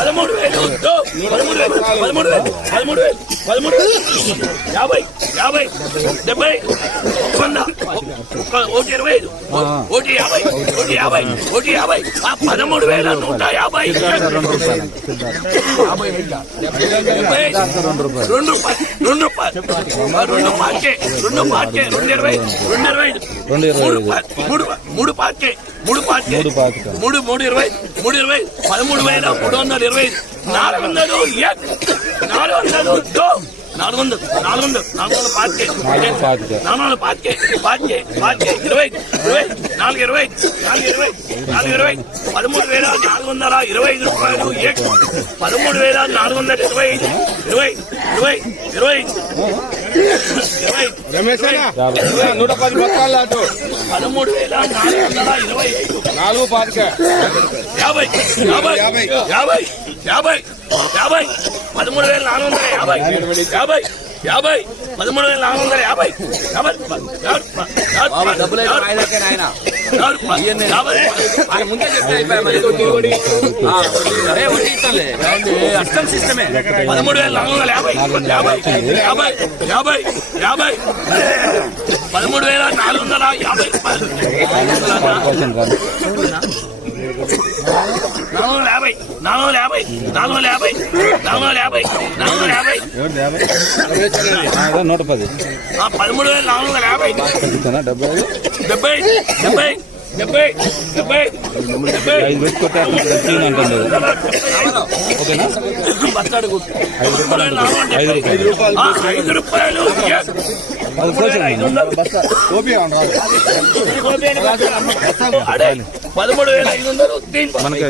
పదమూడు వేలు. పదమూడు వేలు పదమూడు వేలు పదమూడు వేలు పదమూడు వేలు. యాభై యాభై డెబ్బై వంద ఒకటి ఇరవై ఐదు ఒకటి యాభై ఒకటి యాభై ఒకటి యాభై ఆ పదమూడు వేల నూట యాభై రెండు రెండు రెండు రెండు రెండు ఇరవై రెండు ఇరవై ఐదు మూడు మూడు మూడు మూడు మూడు ఇరవై మూడు ఇరవై పదమూడు వేల మూడు వందల ఇరవై నాలుగు వందలు నాలుగు వందలు నాలుగు వందలు నాలుగు వందలు నాలుగు వందల పాతికే నాలుగు పాతిక. నాలుగు వందల పాతికే పాతికే పాతికే ఇరవై ఇరవై నాలుగు ఇరవై నాలుగు ఇరవై నాలుగు ఇరవై పదమూడు వేల నాలుగు వందల ఇరవై ఐదు రూపాయలు ఎక్. పదమూడు వేల నాలుగు వందల ఇరవై ఐదు ఇరవై ఇరవై ఇరవై ఇరవై రమేష్ నూట పది బస్తాలు అటు పదమూడు వేల నాలుగు వందల ఇరవై ఐదు నాలుగు పాతిక యాభై యాభై యాభై. యాభై యాభై యాభై పదమూడు వేల నాలుగు వందల యాభై యాభై యాభై పదమూడు వేల నాలుగు వందల యాభై యాభై యాభై డబ్బులు అయితే ఆయనకే నాయన. ముందే చెప్తే అస్టం సిస్టమే పదమూడు వేల నాలుగు వందల యాభై. యాభై యాభై యాభై పదమూడు వేల నాలుగు వందల యాభై. నాలుగు వందల నాలుగు వందల యాభై నాలుగు వందల యాభై నాలుగు వందల యాభై నాలుగు వందల యాభై. ఆ, ఇదో నూట పది? ఆ పదమూడు వేల నాలుగు వందల యాభై. డెబ్బై ఐదు డెబ్బై డెబ్బై డెబ్బై డెబ్బై డెబ్బై. ఐదు పెట్టి కొట్టేస్తాను ఫిఫ్టీన్ అంటుంది అది. ఓకేనా? బస్తాడు ఐదు రూపాయలు ఐదు రూపాయలు. yes. అది కొంచెం ఐదు వందలు. ఓపీ రాదు. అడే పదమూడు వేల ఐదు వందలు మనకే